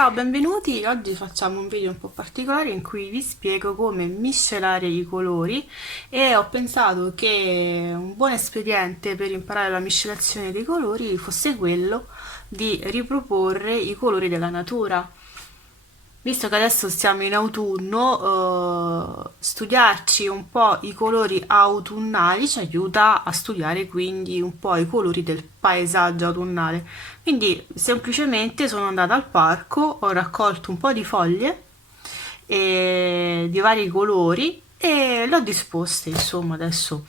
Ciao, benvenuti! Oggi facciamo un video un po' particolare in cui vi spiego come miscelare i colori e ho pensato che un buon espediente per imparare la miscelazione dei colori fosse quello di riproporre i colori della natura. Visto che adesso siamo in autunno, studiarci un po' i colori autunnali ci aiuta a studiare quindi un po' i colori del paesaggio autunnale. Quindi semplicemente sono andata al parco, ho raccolto un po' di foglie di vari colori e le ho disposte, insomma, adesso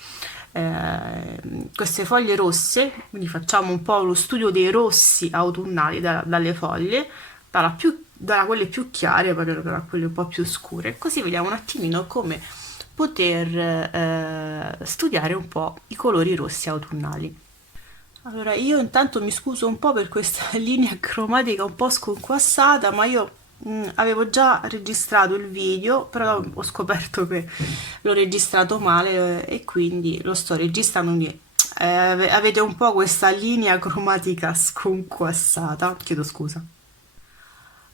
queste foglie rosse, quindi facciamo un po' lo studio dei rossi autunnali dalle foglie, da quelle più chiare a quelle un po' più scure, così vediamo un attimino come poter studiare un po' i colori rossi autunnali. Allora, io intanto mi scuso un po' per questa linea cromatica un po' sconquassata, ma io avevo già registrato il video, però ho scoperto che l'ho registrato male e quindi lo sto registrando. Quindi, avete un po' questa linea cromatica sconquassata, chiedo scusa.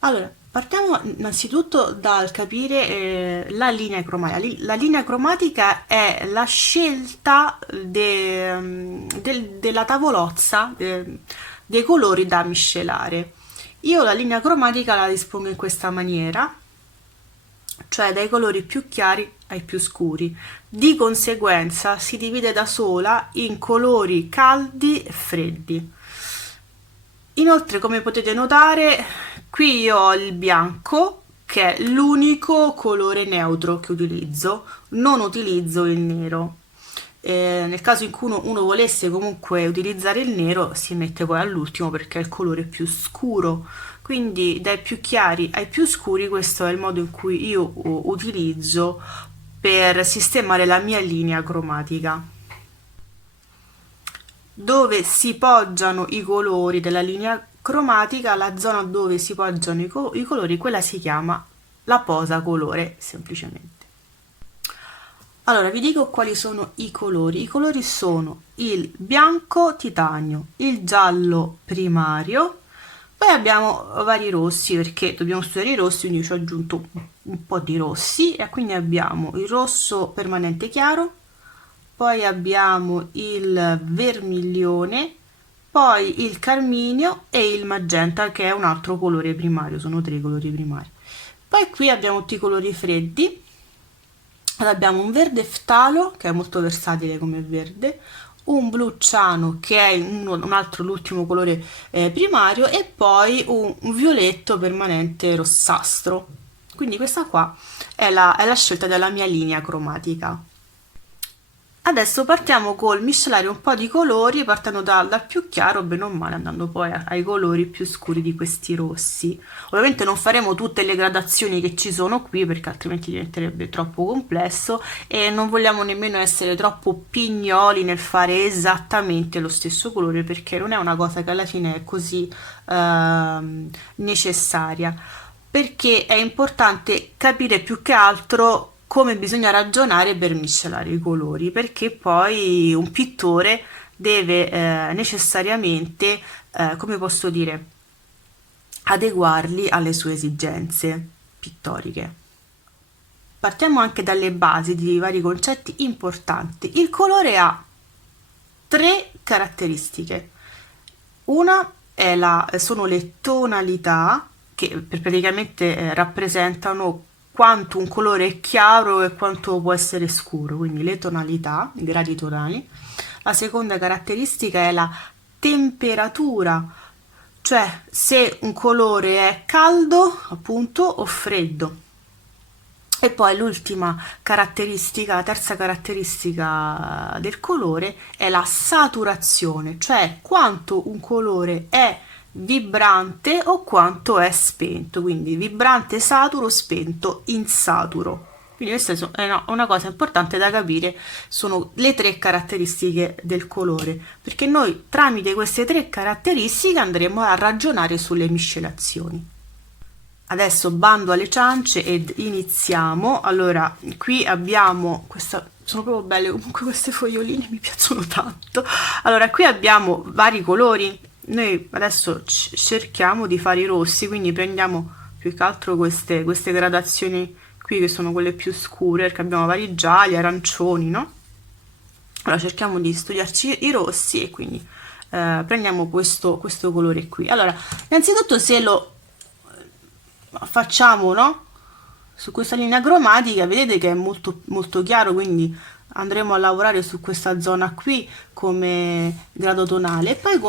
Allora, partiamo innanzitutto dal capire la linea cromatica. La linea cromatica è la scelta della tavolozza dei colori da miscelare. Io la linea cromatica la dispongo in questa maniera, cioè dai colori più chiari ai più scuri. Di conseguenza si divide da sola in colori caldi e freddi. Inoltre, come potete notare, qui io ho il bianco, che è l'unico colore neutro che utilizzo, non utilizzo il nero. Nel caso in cui uno volesse comunque utilizzare il nero, si mette poi all'ultimo perché è il colore più scuro. Quindi dai più chiari ai più scuri, questo è il modo in cui io utilizzo per sistemare la mia linea cromatica. Dove si poggiano i colori della linea cromatica, la zona dove si poggiano i colori, quella si chiama la posa colore, semplicemente. Allora, vi dico quali sono i colori. I colori sono il bianco titanio, il giallo primario, poi abbiamo vari rossi perché dobbiamo studiare i rossi, quindi ci ho aggiunto un po' di rossi e quindi abbiamo il rosso permanente chiaro, poi abbiamo il vermiglione, poi il carminio e il magenta, che è un altro colore primario, sono tre colori primari. Poi qui abbiamo tutti i colori freddi. Allora, abbiamo un verde ftalo, che è molto versatile come verde, un blu ciano, che è un altro, l'ultimo colore primario, e poi un violetto permanente rossastro. Quindi questa qua è la scelta della mia linea cromatica. Adesso partiamo col miscelare un po' di colori, partendo dal più chiaro, bene o male, andando poi ai colori più scuri di questi rossi. Ovviamente non faremo tutte le gradazioni che ci sono qui, perché altrimenti diventerebbe troppo complesso e non vogliamo nemmeno essere troppo pignoli nel fare esattamente lo stesso colore, perché non è una cosa che alla fine è così necessaria. Perché è importante capire più che altro come bisogna ragionare per miscelare i colori, perché poi un pittore deve necessariamente, come posso dire, adeguarli alle sue esigenze pittoriche. Partiamo anche dalle basi di vari concetti importanti. Il colore ha tre caratteristiche. Una sono le tonalità, che praticamente rappresentano quanto un colore è chiaro e quanto può essere scuro, quindi le tonalità, i gradi tonali. La seconda caratteristica è la temperatura, cioè se un colore è caldo, appunto, o freddo. E poi l'ultima caratteristica, la terza caratteristica del colore è la saturazione, cioè quanto un colore è vibrante o quanto è spento, quindi vibrante saturo, spento insaturo. Quindi questa è una cosa importante da capire, sono le tre caratteristiche del colore, perché noi tramite queste tre caratteristiche andremo a ragionare sulle miscelazioni. Adesso bando alle ciance ed iniziamo. Allora, qui abbiamo questa, sono proprio belle comunque queste foglioline, mi piacciono tanto. Allora, qui abbiamo vari colori, noi adesso cerchiamo di fare i rossi, quindi prendiamo più che altro queste gradazioni qui che sono quelle più scure, perché abbiamo vari gialli, arancioni, no? Allora cerchiamo di studiarci i rossi e quindi prendiamo questo colore qui. Allora, innanzitutto se lo facciamo, no? Su questa linea cromatica vedete che è molto, molto chiaro, quindi andremo a lavorare su questa zona qui come grado tonale e poi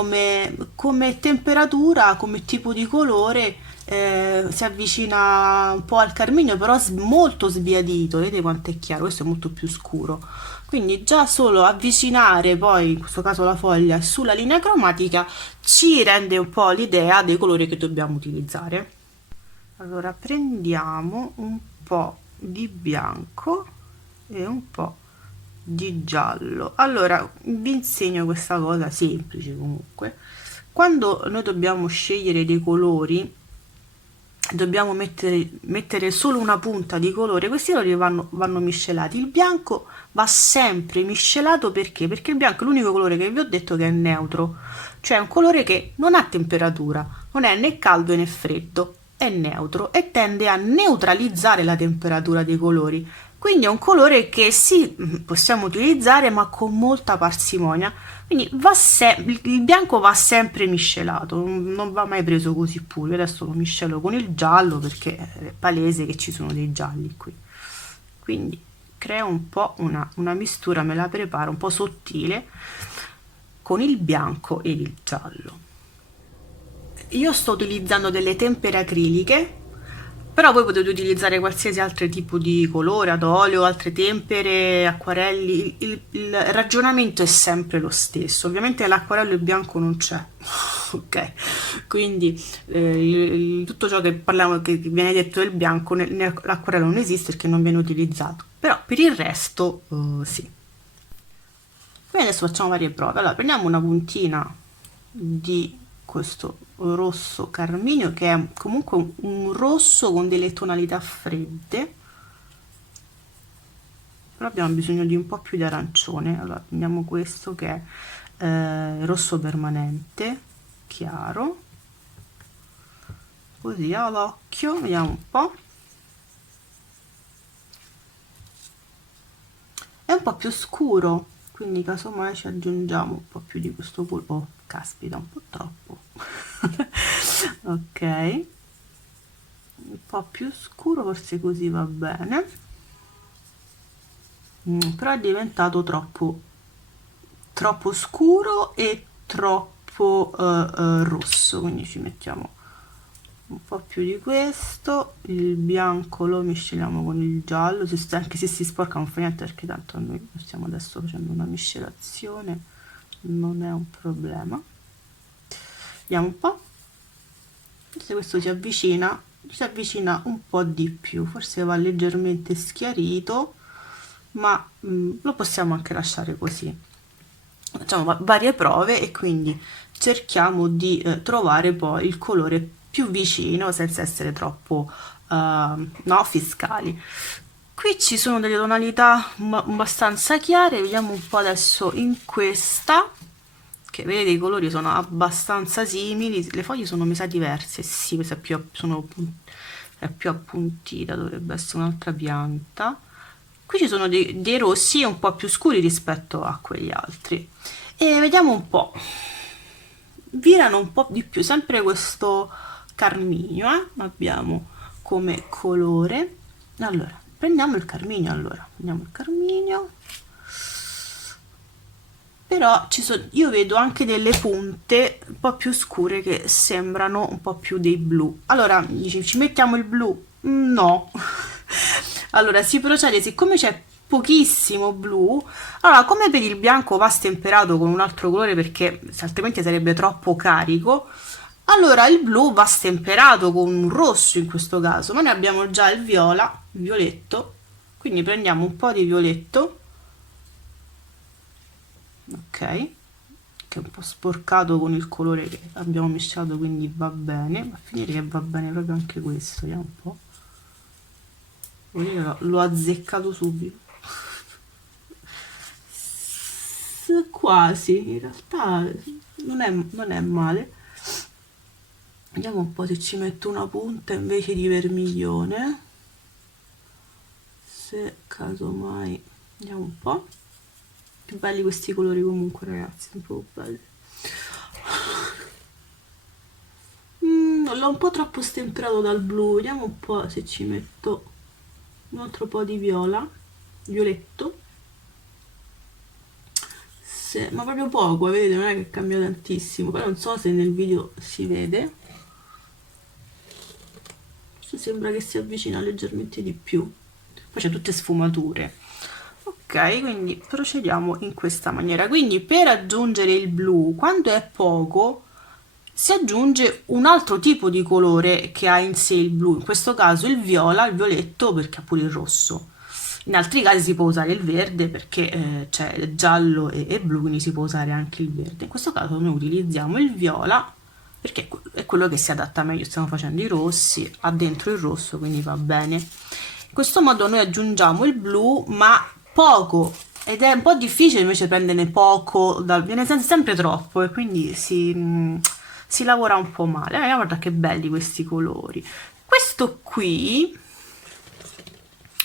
come temperatura, come tipo di colore si avvicina un po' al carminio, però molto sbiadito, vedete quanto è chiaro, questo è molto più scuro. Quindi già solo avvicinare poi, in questo caso la foglia, sulla linea cromatica ci rende un po' l'idea dei colori che dobbiamo utilizzare. Allora prendiamo un po' di bianco e un po' di giallo. Allora vi insegno questa cosa semplice comunque. Quando noi dobbiamo scegliere dei colori, dobbiamo mettere solo una punta di colore, questi colori vanno miscelati. Il bianco va sempre miscelato perché? Perché il bianco è l'unico colore che vi ho detto che è neutro, cioè un colore che non ha temperatura, non è né caldo né freddo, è neutro e tende a neutralizzare la temperatura dei colori. Quindi è un colore che sì, possiamo utilizzare ma con molta parsimonia. Quindi il bianco va sempre miscelato, non va mai preso così puro. Io adesso lo miscelo con il giallo perché è palese che ci sono dei gialli qui. Quindi creo un po' una mistura, me la preparo un po' sottile con il bianco e il giallo. Io sto utilizzando delle tempere acriliche, però voi potete utilizzare qualsiasi altro tipo di colore ad olio, altre tempere, acquarelli, il ragionamento è sempre lo stesso. Ovviamente l'acquarello e bianco non c'è, ok? Quindi tutto ciò che parliamo, che viene detto del bianco, l'acquarello non esiste perché non viene utilizzato, però per il resto sì. Quindi adesso facciamo varie prove. Allora prendiamo una puntina di questo rosso carminio che è comunque un rosso con delle tonalità fredde, però abbiamo bisogno di un po' più di arancione. Allora prendiamo questo che è rosso permanente chiaro, così all'occhio, vediamo un po'. È un po' più scuro, quindi casomai ci aggiungiamo un po' più di questo colore. Oh, caspita, un po' troppo. Ok, un po' più scuro, forse così va bene. Però è diventato troppo scuro e troppo rosso, quindi ci mettiamo un po' più di questo. Il bianco lo misceliamo con il giallo, anche se si sporca non fa niente perché tanto noi stiamo adesso facendo una miscelazione, non è un problema. Vediamo un po'. Se questo si avvicina un po' di più, forse va leggermente schiarito, ma lo possiamo anche lasciare così. Facciamo varie prove e quindi cerchiamo di trovare poi il colore più vicino senza essere troppo no, fiscali. Qui ci sono delle tonalità abbastanza chiare, vediamo un po' adesso in questa, che vedete i colori sono abbastanza simili, le foglie sono messe diverse, sì, questa è più appuntita, dovrebbe essere un'altra pianta. Qui ci sono dei rossi un po' più scuri rispetto a quegli altri e vediamo un po', virano un po' di più, sempre questo carminio abbiamo come colore. Allora prendiamo il carminio, però io vedo anche delle punte un po' più scure che sembrano un po' più dei blu. Allora dici, ci mettiamo il blu? No. Allora si procede, siccome c'è pochissimo blu, allora come per il bianco va stemperato con un altro colore perché altrimenti sarebbe troppo carico, allora il blu va stemperato con un rosso in questo caso, ma noi abbiamo già il viola, il violetto, quindi prendiamo un po' di violetto, ok, che è un po' sporcato con il colore che abbiamo mischiato, quindi va bene, va a finire che va bene proprio anche questo, vediamo un po'. L'ho azzeccato subito. Quasi, in realtà non è male. Vediamo un po' se ci metto una punta invece di vermiglione, se casomai. Vediamo un po'. Che belli questi colori comunque, ragazzi, sono proprio belli. L'ho un po' troppo stemperato dal blu, vediamo un po' se ci metto un altro po' di violetto, ma proprio poco, vedete, non è che cambia tantissimo, poi non so se nel video si vede, sembra che si avvicina leggermente di più, poi c'è tutte sfumature. Ok, quindi procediamo in questa maniera. Quindi per aggiungere il blu, quando è poco, si aggiunge un altro tipo di colore che ha in sé il blu, in questo caso il viola, il violetto, perché ha pure il rosso. In altri casi si può usare il verde perché c'è giallo e blu, quindi si può usare anche il verde. In questo caso noi utilizziamo il viola perché è quello che si adatta meglio. Stiamo facendo i rossi, ha dentro il rosso, quindi va bene. In questo modo noi aggiungiamo il blu, ma poco, ed è un po' difficile invece prenderne poco, viene sempre troppo e quindi si lavora un po' male. Guarda che belli questi colori. Questo qui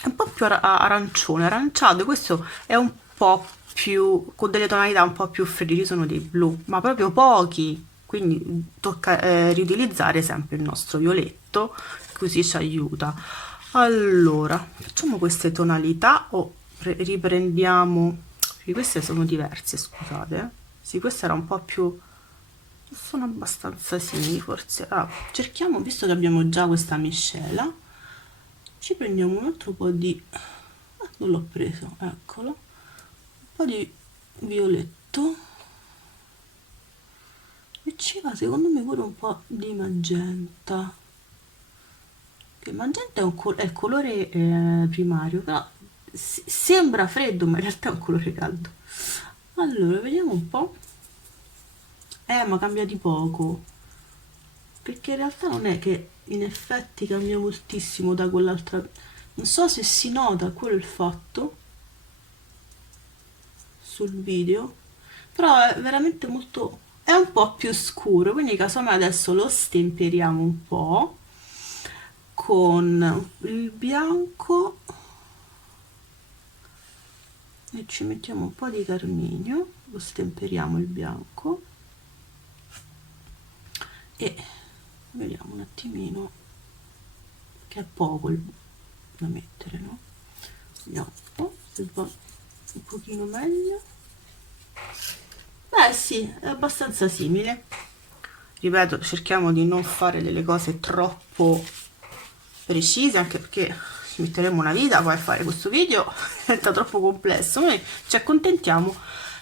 è un po' più arancione, aranciato, questo è un po' più, con delle tonalità un po' più fredde, sono dei blu, ma proprio pochi, quindi tocca riutilizzare sempre il nostro violetto, così ci aiuta. Allora, facciamo queste tonalità o riprendiamo, perché queste sono diverse, scusate. Sì, questa era un po' più, sono abbastanza simili forse. Cerchiamo, visto che abbiamo già questa miscela, ci prendiamo un altro po' di, non l'ho preso, eccolo, un po' di violetto e ci va secondo me pure un po' di magenta, che magenta è il colore primario, però sembra freddo ma in realtà è un colore caldo. Allora vediamo un po', ma cambia di poco, perché in realtà non è che in effetti cambia moltissimo da quell'altra, non so se si nota quello il fatto sul video, però è veramente molto, è un po' più scuro, quindi casomai adesso lo stemperiamo un po' con il bianco e ci mettiamo un po' di carminio, lo stemperiamo il bianco e vediamo un attimino, che è poco da mettere, no? Vediamo un po' se va un pochino meglio. Beh sì, è abbastanza simile. Ripeto, cerchiamo di non fare delle cose troppo precise, anche perché ci metteremo una vita poi a fare questo video, diventa troppo complesso. Noi ci accontentiamo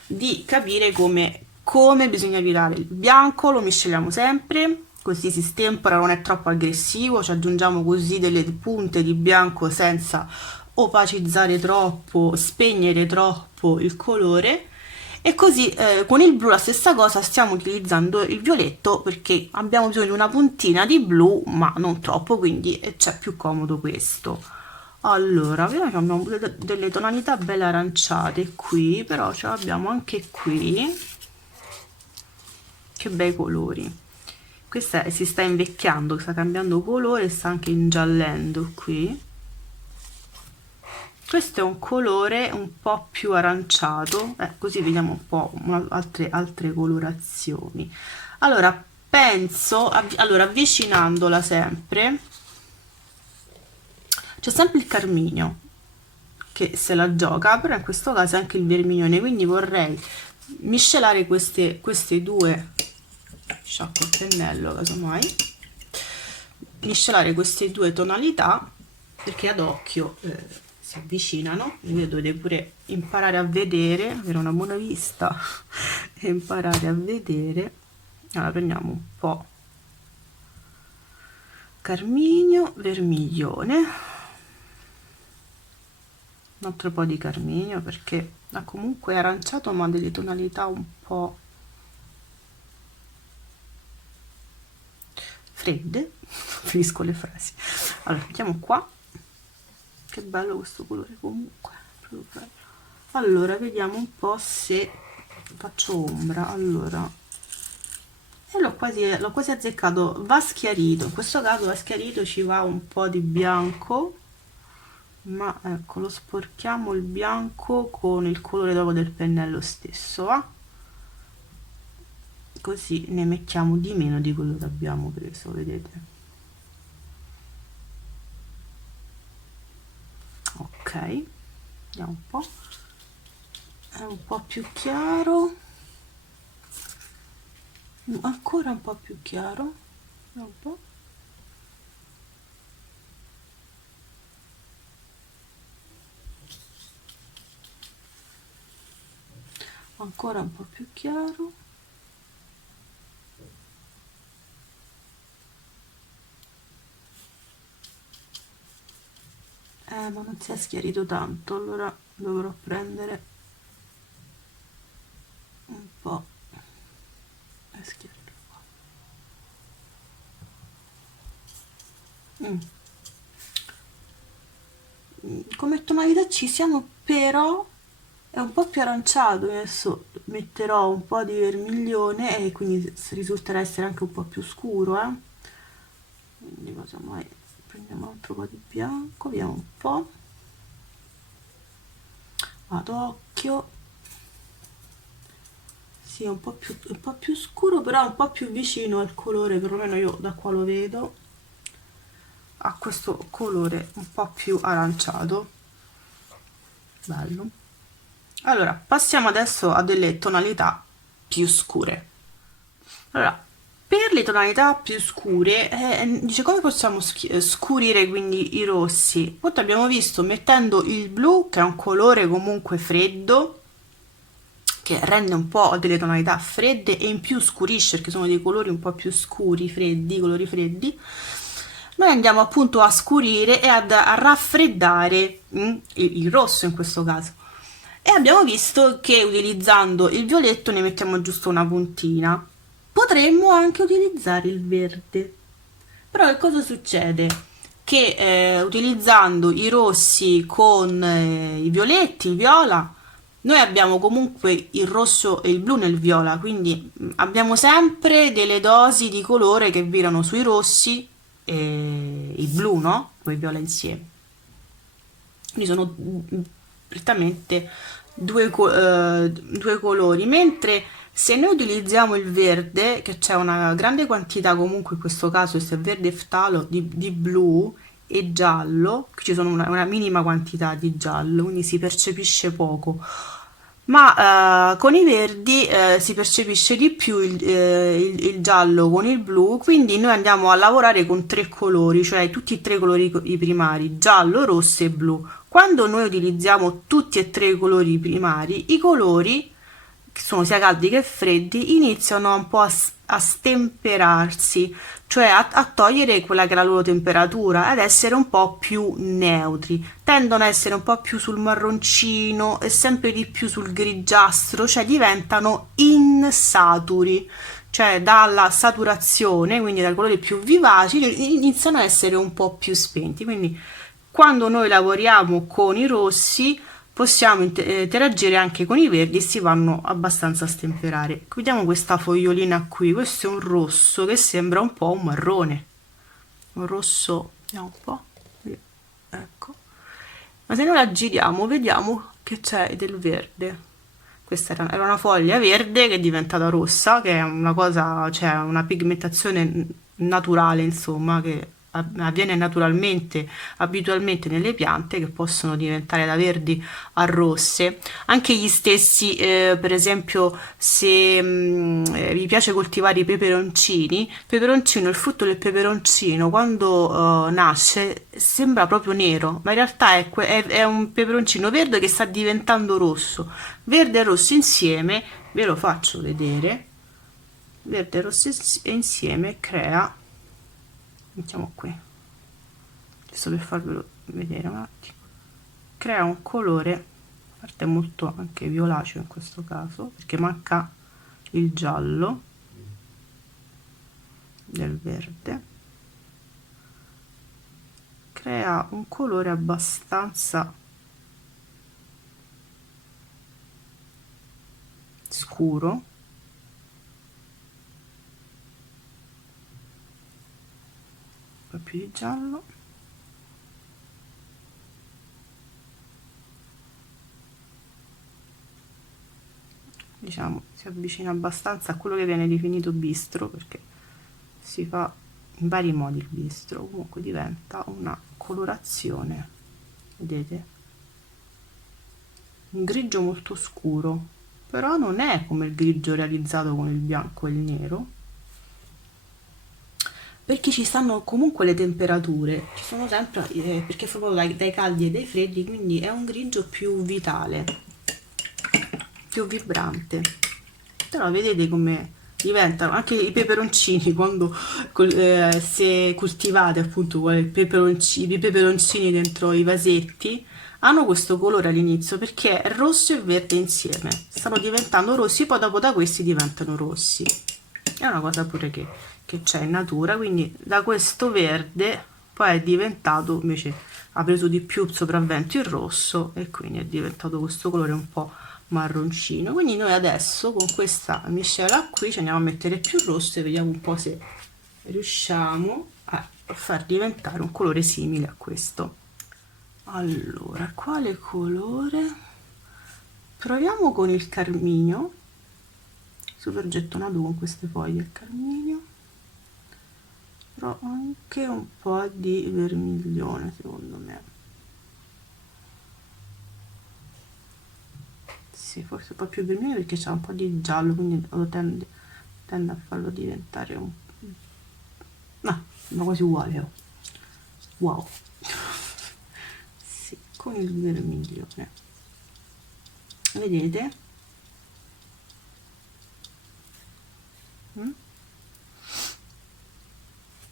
di capire come bisogna tirare il bianco, lo misceliamo sempre, così si stempera, non è troppo aggressivo, ci aggiungiamo così delle punte di bianco senza opacizzare troppo, spegnere troppo il colore. E così con il blu la stessa cosa, stiamo utilizzando il violetto perché abbiamo bisogno di una puntina di blu ma non troppo, quindi c'è più comodo questo. Allora, vediamo che abbiamo delle tonalità belle aranciate qui, però ce l'abbiamo anche qui. Che bei colori. Questa si sta invecchiando, sta cambiando colore, sta anche ingiallendo qui. Questo è un colore un po' più aranciato, così vediamo un po' altre colorazioni. Allora penso, allora avvicinandola sempre, c'è sempre il carminio che se la gioca, però in questo caso anche il vermiglione, quindi vorrei miscelare queste due, sciacquo il pennello casomai, miscelare queste due tonalità perché ad occhio si avvicinano, voi dovete pure imparare a vedere, avere una buona vista e imparare a vedere. Allora prendiamo un po' carminio, vermiglione, un altro po' di carminio perché comunque è aranciato ma ha delle tonalità un po' fredde, finisco le frasi. Allora mettiamo qua, che bello questo colore comunque, proprio bello. Allora vediamo un po' se faccio ombra. Allora e l'ho quasi azzeccato. Va schiarito, in questo caso va schiarito, ci va un po' di bianco, ma ecco, lo sporchiamo il bianco con il colore dopo del pennello stesso, va? Così ne mettiamo di meno di quello che abbiamo preso, vedete? Ok, vediamo un po', è un po' più chiaro, ancora un po' più chiaro, un po'. Ancora un po' più chiaro. Ma non si è schiarito tanto, allora dovrò prendere un po' e schiarirlo qua. Come tonalità ci siamo, però è un po' più aranciato. Adesso metterò un po' di vermiglione e quindi risulterà essere anche un po' più scuro, quindi cosa mai, prendiamo un altro po' di bianco, vediamo un po' ad occhio. Sì, è un po' più scuro, però un po' più vicino al colore, perlomeno io da qua lo vedo, a questo colore un po' più aranciato. Bello. Allora, passiamo adesso a delle tonalità più scure. Allora, per le tonalità più scure, dice come possiamo scurire quindi i rossi? Appunto abbiamo visto mettendo il blu, che è un colore comunque freddo, che rende un po' delle tonalità fredde e in più scurisce perché sono dei colori un po' più scuri, freddi, colori freddi. Noi andiamo appunto a scurire e a raffreddare il rosso in questo caso. E abbiamo visto che utilizzando il violetto ne mettiamo giusto una puntina. Potremmo anche utilizzare il verde. Però che cosa succede? Che utilizzando i rossi con i violetti, il viola, noi abbiamo comunque il rosso e il blu nel viola, quindi abbiamo sempre delle dosi di colore che virano sui rossi e il blu, no? Poi viola insieme. Quindi sono prettamente due colori, mentre se noi utilizziamo il verde, che c'è una grande quantità comunque in questo caso, se è verde ftalo di blu e giallo, ci sono una minima quantità di giallo, quindi si percepisce poco, ma con i verdi si percepisce di più il giallo con il blu, quindi noi andiamo a lavorare con tre colori, cioè tutti e tre i colori i primari, giallo, rosso e blu. Quando noi utilizziamo tutti e tre i colori primari, i colori, che sono sia caldi che freddi, iniziano un po' a stemperarsi, cioè a togliere quella che è la loro temperatura, ad essere un po' più neutri, tendono a essere un po' più sul marroncino e sempre di più sul grigiastro, cioè diventano insaturi, cioè dalla saturazione, quindi dai colori più vivaci, iniziano a essere un po' più spenti. Quindi quando noi lavoriamo con i rossi possiamo interagire anche con i verdi e si vanno abbastanza a stemperare. Vediamo questa fogliolina qui, questo è un rosso che sembra un po' un marrone, un rosso, vediamo un po', ecco, ma se noi la giriamo vediamo che c'è del verde. Questa era una foglia verde che è diventata rossa, che è una cosa, cioè una pigmentazione naturale, insomma, che avviene naturalmente, abitualmente nelle piante, che possono diventare da verdi a rosse. Anche gli stessi, per esempio, se vi piace coltivare i peperoncino, il frutto del peperoncino quando nasce sembra proprio nero, ma in realtà è un peperoncino verde che sta diventando rosso. Verde e rosso insieme, ve lo faccio vedere, verde e rosso insieme crea, mettiamo qui, giusto per farvelo vedere un attimo, crea un colore, a parte molto anche violaceo in questo caso, perché manca il giallo del verde, crea un colore abbastanza scuro, più di giallo. Diciamo si avvicina abbastanza a quello che viene definito bistro, perché si fa in vari modi il bistro, comunque diventa una colorazione, vedete, un grigio molto scuro, però non è come il grigio realizzato con il bianco e il nero, perché ci stanno comunque le temperature, ci sono sempre, perché fa proprio dai caldi e dai freddi, quindi è un grigio più vitale, più vibrante. Però vedete come diventano anche i peperoncini quando se coltivate appunto i peperoncini dentro i vasetti hanno questo colore all'inizio perché è rosso e verde insieme, stanno diventando rossi, poi dopo da questi diventano rossi. È una cosa pure che c'è in natura, quindi da questo verde poi è diventato, invece ha preso di più sopravvento il rosso e quindi è diventato questo colore un po' marroncino. Quindi noi adesso con questa miscela qui ci andiamo a mettere più rosso e vediamo un po' se riusciamo a far diventare un colore simile a questo. Allora, quale colore? Proviamo con il carminio, super gettonato con queste foglie il carminio, però anche un po' di vermiglione secondo me. Sì, forse un po' più vermiglione perché c'è un po' di giallo, quindi lo tende a farlo diventare un... no, ma quasi uguale, oh. Wow. Sì, con il vermiglione, vedete?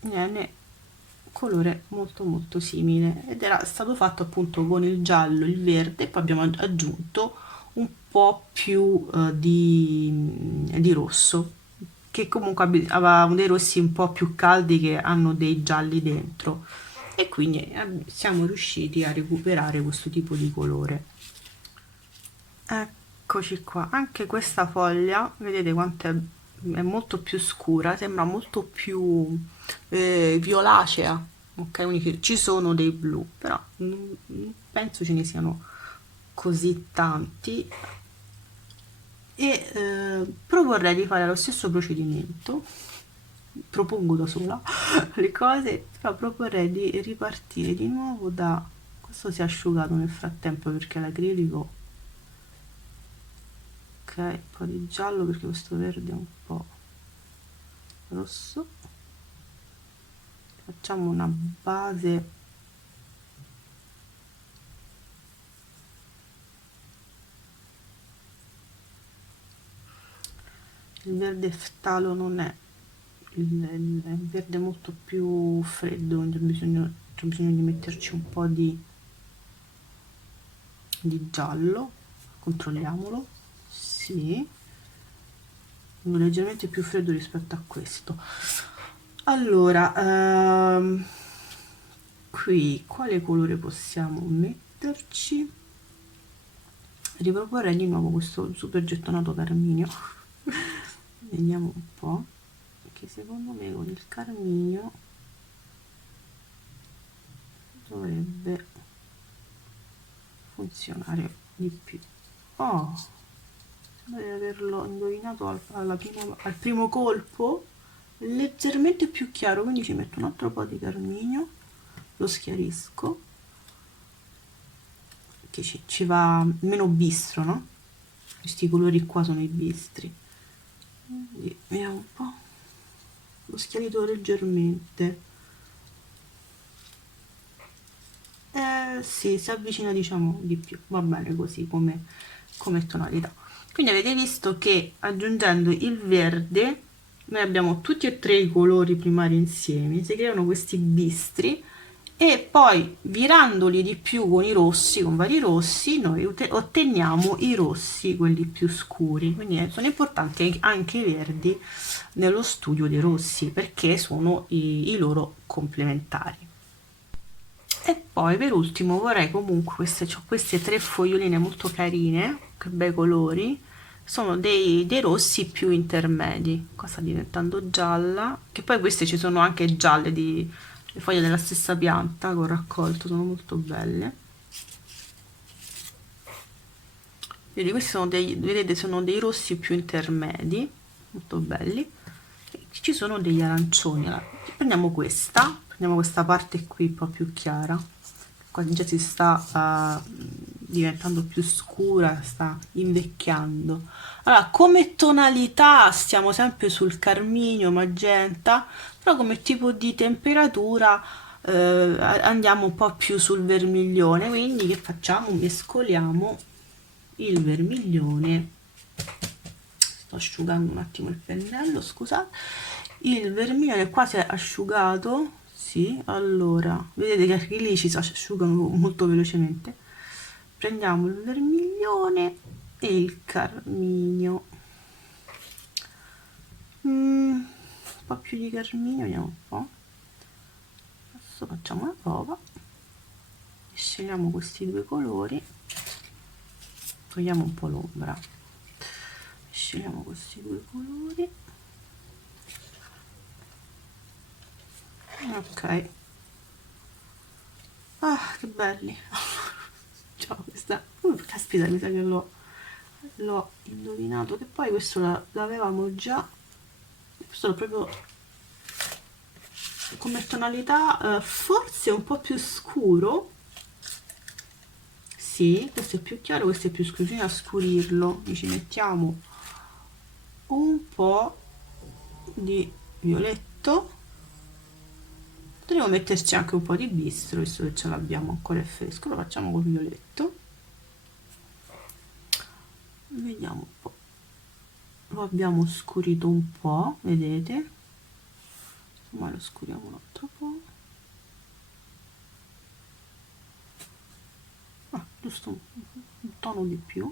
Viene colore molto molto simile ed era stato fatto appunto con il giallo, il verde e poi abbiamo aggiunto un po' più di rosso, che comunque aveva dei rossi un po' più caldi che hanno dei gialli dentro, e quindi siamo riusciti a recuperare questo tipo di colore. Eccoci qua, anche questa foglia vedete quanto è molto più scura, sembra molto più violacea, ok? Quindi ci sono dei blu, però non penso ce ne siano così tanti, e proporrei di fare lo stesso procedimento. Propongo da sola le cose, però proporrei di ripartire di nuovo da questo. Si è asciugato nel frattempo perché l'acrilico, ok, un po' di giallo perché questo verde è un po' rosso. Facciamo una base il verde ftalo non è il verde molto più freddo, quindi c'è bisogno di metterci un po' di giallo. Controlliamolo, sì, leggermente più freddo rispetto a questo. Allora qui quale colore possiamo metterci? Riproporrei di nuovo questo super gettonato carminio. Vediamo un po', che secondo me con il carminio dovrebbe funzionare di più. Oh, sembra di averlo indovinato al primo colpo, leggermente più chiaro, quindi ci metto un altro po' di carminio, lo schiarisco, che ci va meno bistro, no? Questi colori qua sono i bistri. Quindi vediamo un po', lo schiarito leggermente. Sì, si avvicina diciamo di più, va bene così come tonalità. Quindi avete visto che aggiungendo il verde noi abbiamo tutti e tre i colori primari insieme, si creano questi bistri, e poi virandoli di più con i rossi, con vari rossi, noi otteniamo i rossi, quelli più scuri. Quindi sono importanti anche i verdi nello studio dei rossi perché sono i loro complementari. E poi per ultimo vorrei comunque queste tre foglioline molto carine, che bei colori, sono dei rossi più intermedi. Qua sta diventando gialla, che poi queste ci sono anche gialle le foglie della stessa pianta che ho raccolto, sono molto belle. Vedi, questi sono vedete, sono dei rossi più intermedi, molto belli. E ci sono degli arancioni. Allora, prendiamo questa parte qui un po' più chiara, qua già si sta diventando più scura, sta invecchiando. Allora, come tonalità stiamo sempre sul carminio, magenta, però come tipo di temperatura andiamo un po' più sul vermiglione, quindi che facciamo? Mescoliamo il vermiglione, sto asciugando un attimo il pennello, scusate, il vermiglione è quasi asciugato, sì, allora, vedete che anche lì ci si asciugano molto velocemente. Prendiamo il vermiglione e il carminio, un po' più di carminio, vediamo un po'. Adesso facciamo una prova, scegliamo questi due colori, togliamo un po' l'ombra, scegliamo questi due colori, ok. Ah, che belli. Ciao, questa caspita, mi sa che l'ho indovinato, che poi questo l'avevamo già, questo l'ho proprio come tonalità, forse un po' più scuro. Sì, questo è più chiaro, questo è più scuro, bisogna scurirlo. Ci mettiamo un po' di violetto, potremmo metterci anche un po' di bistro, visto che ce l'abbiamo ancora, è fresco, lo facciamo col violetto. Vediamo un po', lo abbiamo scurito un po', vedete? Ma lo scuriamo un altro po'. Giusto un tono di più,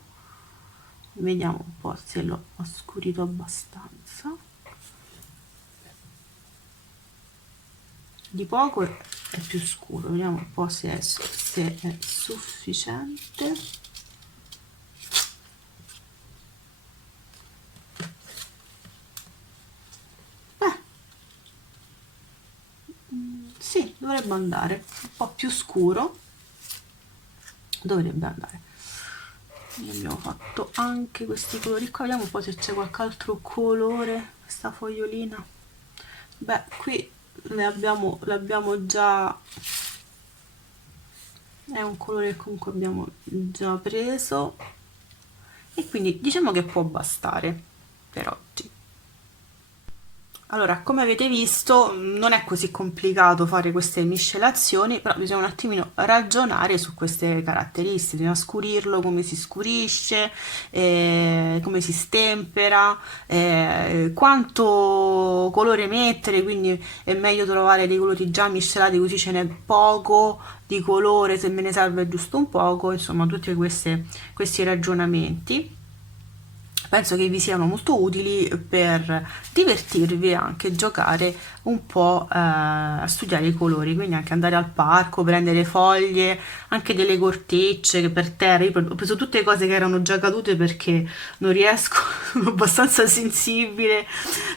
vediamo un po' se l'ho scurito abbastanza, di poco è più scuro, vediamo un po' se è sufficiente. Sì, dovrebbe andare un po' più scuro, dovrebbe andare. Abbiamo fatto anche questi colori qua, vediamo un po' se c'è qualche altro colore, questa fogliolina. Beh, qui l'abbiamo già, è un colore che comunque abbiamo già preso, e quindi diciamo che può bastare per oggi. Allora, come avete visto, non è così complicato fare queste miscelazioni, però bisogna un attimino ragionare su queste caratteristiche, bisogna scurirlo, come si scurisce, come si stempera, quanto colore mettere, quindi è meglio trovare dei colori già miscelati, così ce n'è poco di colore, se me ne serve giusto un poco, insomma, tutti questi ragionamenti. Penso che vi siano molto utili per divertirvi e anche giocare un po' a studiare i colori, quindi anche andare al parco, prendere foglie, anche delle cortecce che per terra. Io ho preso tutte cose che erano già cadute perché non riesco, sono abbastanza sensibile,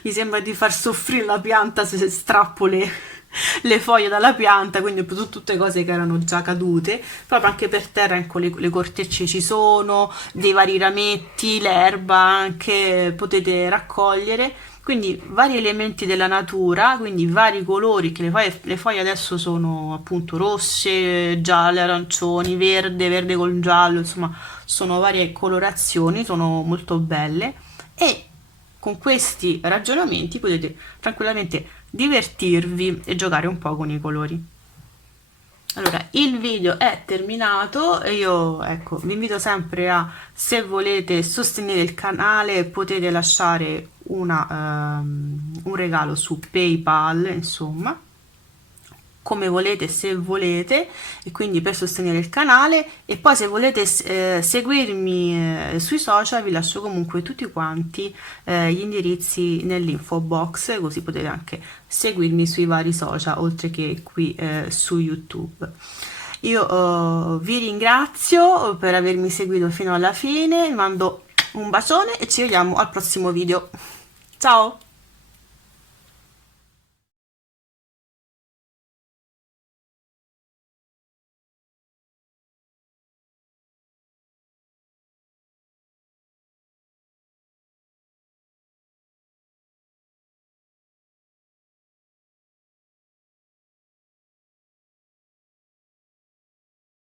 mi sembra di far soffrire la pianta se strappo le foglie dalla pianta, quindi ho preso tutte cose che erano già cadute, proprio anche per terra, ecco, le cortecce ci sono, dei vari rametti, l'erba anche potete raccogliere, quindi vari elementi della natura, quindi vari colori, che le foglie adesso sono appunto rosse, gialle, arancioni, verde col giallo, insomma sono varie colorazioni, sono molto belle, e con questi ragionamenti potete tranquillamente divertirvi e giocare un po' con i colori. Allora, il video è terminato, e io ecco vi invito sempre a, se volete sostenere il canale, potete lasciare un regalo su PayPal, insomma, come volete, se volete, e quindi per sostenere il canale. E poi se volete seguirmi sui social, vi lascio comunque tutti quanti gli indirizzi nell'info box, così potete anche seguirmi sui vari social oltre che qui su YouTube. Io vi ringrazio per avermi seguito fino alla fine, vi mando un bacione e ci vediamo al prossimo video. Ciao!